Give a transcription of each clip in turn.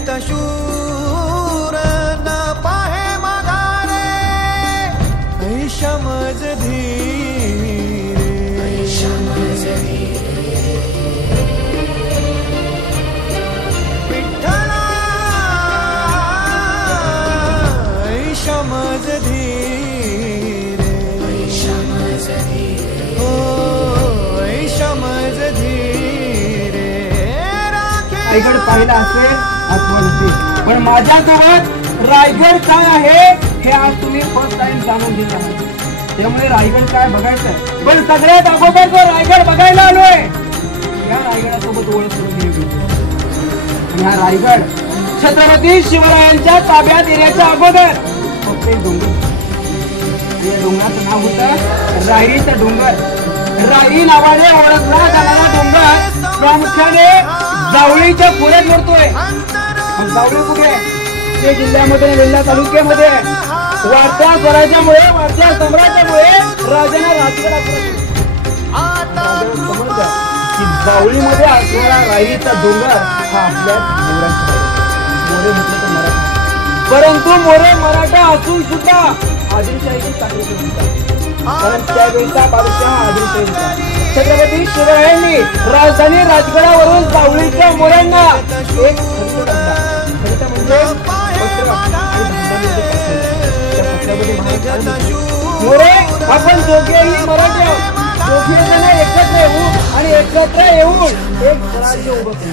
नियत शूर न पाहे माघारे ऐशमज धीरे विठ्ठला ऐशमज धीरे हो ऐशमज धीरे रायगड पाहिला असेल आठवण, पण माझ्यासोबत रायगड काय आहे हे आज तुम्ही फर्स्ट टाइम जाणून घेत आहात. त्यामुळे रायगड काय बघायचंय, पण सगळ्यात अगोदर जो रायगड बघायला आलोय या रायगडासोबत ओळख करून घ्यावी. हा रायगड छत्रपती शिवरायांच्या ताब्यात येण्याच्या अगोदर फक्त एक डोंगर, या डोंगराचं नाव होतं रायरीचा डोंगर. रायरी नावाने ओळखला जाणारा डोंगर प्रामुख्याने जावळीच्या खोऱ्यात मोडतोय. जावळी कुठे ते जिल्ह्यामध्ये वेल्हा तालुक्यामध्ये वाढत्या स्वराज्यामुळे वाढत्या सम्राज्यामुळे राजाने राजगड की जावळीमध्ये असलेला रायरीचा डोंगर हा आपल्या डोंगरांचा मोरे म्हटलं तर मराठा, परंतु मोरे मराठा असून सुद्धा आदिलशाहीची चाकरी केली, कारण त्यावेळीचा बादशाह आदिलशाहीचा. छत्रपती शिवरायांनी राजधानी राजगडावरून जावळीच्या मोऱ्यांना एक खर्च टाकला. खर्च म्हणजे मोरे आपण दोघेही मराठी आहोत, दोघे जण एकत्र येऊ आणि एकत्र येऊन एक स्वराज्य उभं करू.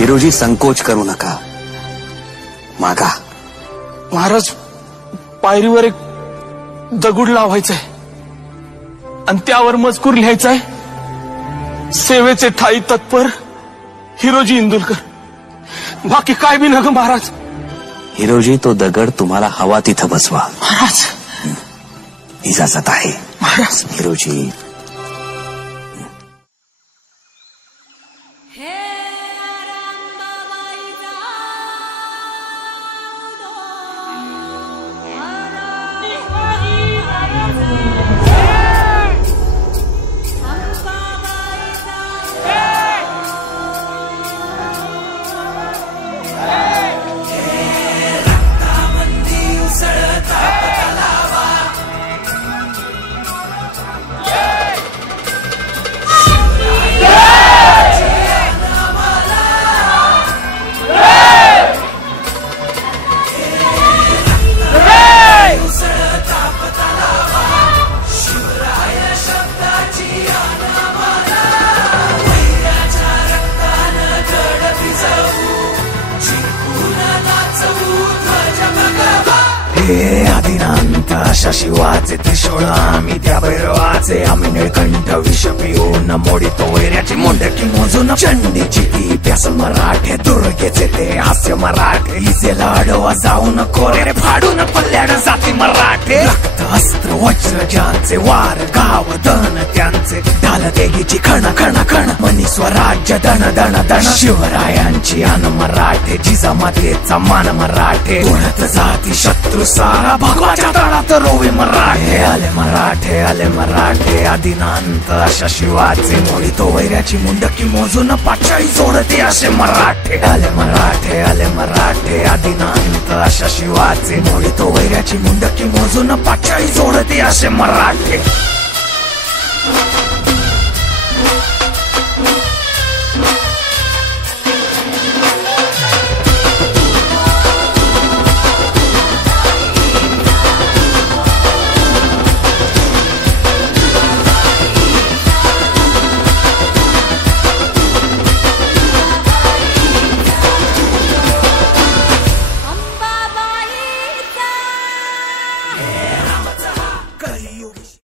हिरोजी संकोच करू नका, मागा. महाराज पायरीवर एक दगड लावायचाय आणि त्यावर मजकूर लिहायचाय, सेवेचे ठाई तत्पर हिरोजी इंदुलकर. बाकी काय बी नका महाराज. हिरोजी तो दगड तुम्हाला हवा तिथं बसवा महाराज. इजाजत आहे महाराज. हिरोजी. आदिनांत अशा शिवाचे त्रिशूळ आम्ही त्या भैरवाचे, आम्ही निळकंठ विष पिऊन मोडितो वैऱ्याची मुंडकी मोजून. चंडीची ती प्यास मराठे, दुर्गेचे ते हास्य मराठे, इजेला अडवा जाऊन कोरे फाडून पल्ल्याड जाती मराठे. रक्त अस्त्र वज्र ज्यांचे, वार गाव दन त्यांचे, ढाल देगीची खण खण खण, मनी स्वराज्य दण दण दण. शिवरायांची अन मराठे, जिजामातेचा मान मराठे, उडत जाती शत्रू सारा, भगवाच्या तळात रोवे मराठे. आले मराठे आले मराठे, आदिनांत अशा शिवाचे, मोडितो वैऱ्याची मुंडकी मोजून पाचाळी जोडते असे मराठे. आले मराठे आदिनांत अशा शिवाचे, मोडितो वैऱ्याची मुंडकी मोजून पाचाळी जोडते असे मराठे.